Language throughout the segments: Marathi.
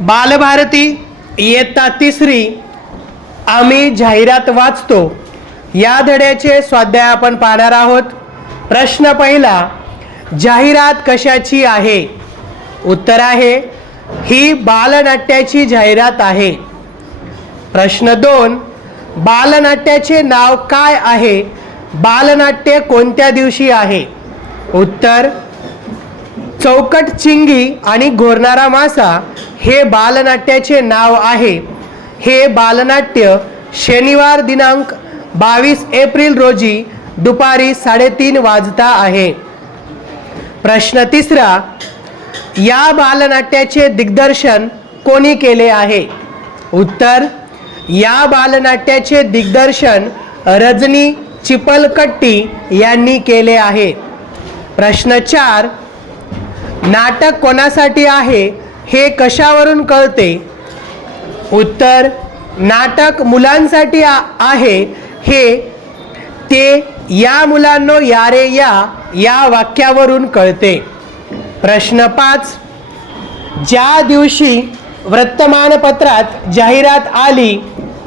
बालभारती इयत्ता तिसरी आम्ही जाहिरात वाचतो. या धड्याचे स्वाध्याय आपण पाहणार आहोत. प्रश्न पहिला जाहिरात कशाची आहे? उत्तर आहे ही बालनाट्याची जाहिरात आहे. प्रश्न दोन बालनाट्याचे नाव काय आहे? बालनाट्य कोणत्या दिवशी आहे? उत्तर चौकट चिंगी आणि घोरणारा मासा हे बालनाट्याचे नाव आहे. हे बालनाट्य शनिवार दिनांक बावीस एप्रिल रोजी दुपारी साडेतीन वाजता आहे. प्रश्न तिसरा या बालनाट्याचे दिग्दर्शन कोणी केले आहे? उत्तर या बालनाट्याचे दिग्दर्शन रजनी चिपलकट्टी यांनी केले आहे. प्रश्न चार नाटक कोणासाठी आहे हे कशावरून कळते? उत्तर नाटक मुलांसाठी आहे हे ते या मुलांनो यारे या या वाक्यावरून कळते. प्रश्न पाच ज्या दिवशी वृत्तमानपत्रात जाहिरात आली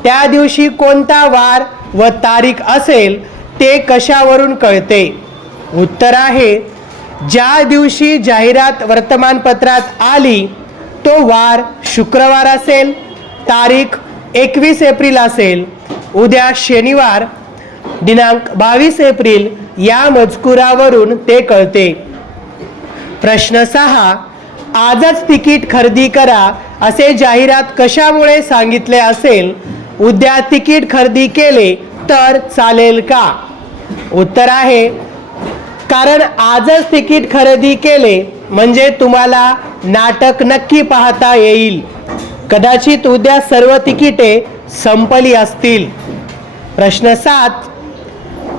त्या दिवशी कोणता वार व तारीख असेल ते कशावरून कळते? उत्तर आहे ज्या दिवशी जाहिरात वर्तमानपत्रात आली तो वार शुक्रवार असेल तारीख एकवीस एप्रिल असेल. उद्या शनिवार दिनांक बावीस एप्रिल या मजकुरावरून ते कळते. प्रश्न सहा आजच तिकीट खरेदी करा असे जाहिरात कशामुळे सांगितले असेल? उद्या तिकीट खरेदी केले तर चालेल का? उत्तर आहे कारण आजच तिकीट खरेदी केले म्हणजे तुम्हाला नाटक नक्की पाहता येईल. कदाचित उद्या सर्व तिकिटे संपली असतील. प्रश्न सात.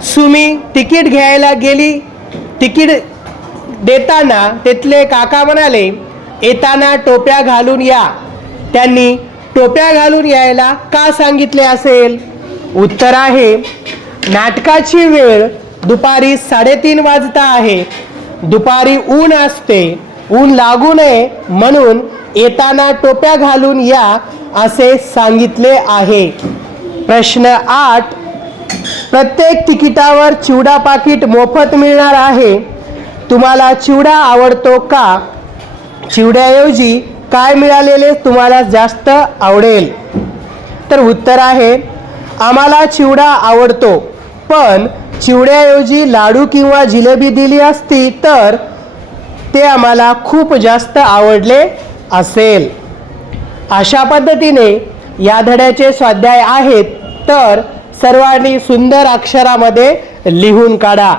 सुमी तिकीट घ्यायला गेली. तिकीट देताना तिथले काका म्हणाले येताना टोप्या घालून या. त्यांनी टोप्या घालून यायला का सांगितले असेल? उत्तर आहे नाटकाची वेळ दुपारी साडेतीन वाजता आहे. दुपारी ऊन असते. ऊन लागू नये म्हणून येताना टोप्या घालून या असे सांगितले आहे. प्रश्न आठ. प्रत्येक तिकिटावर चिवडा पाकिट मोफत मिळणार आहे. तुम्हाला चिवडा आवडतो का? चिवड्याऐवजी काय मिळालेले तुम्हाला जास्त आवडेल? तर उत्तर आहे आम्हाला चिवडा आवडतो पण चिवड्याऐवजी लाडू किंवा जिलेबी दिली असती तर ते आम्हाला खूप जास्त आवडले असेल. अशा पद्धतीने या धड्याचे स्वाध्याय आहेत तर सर्वांनी सुंदर अक्षरामध्ये लिहून काढा.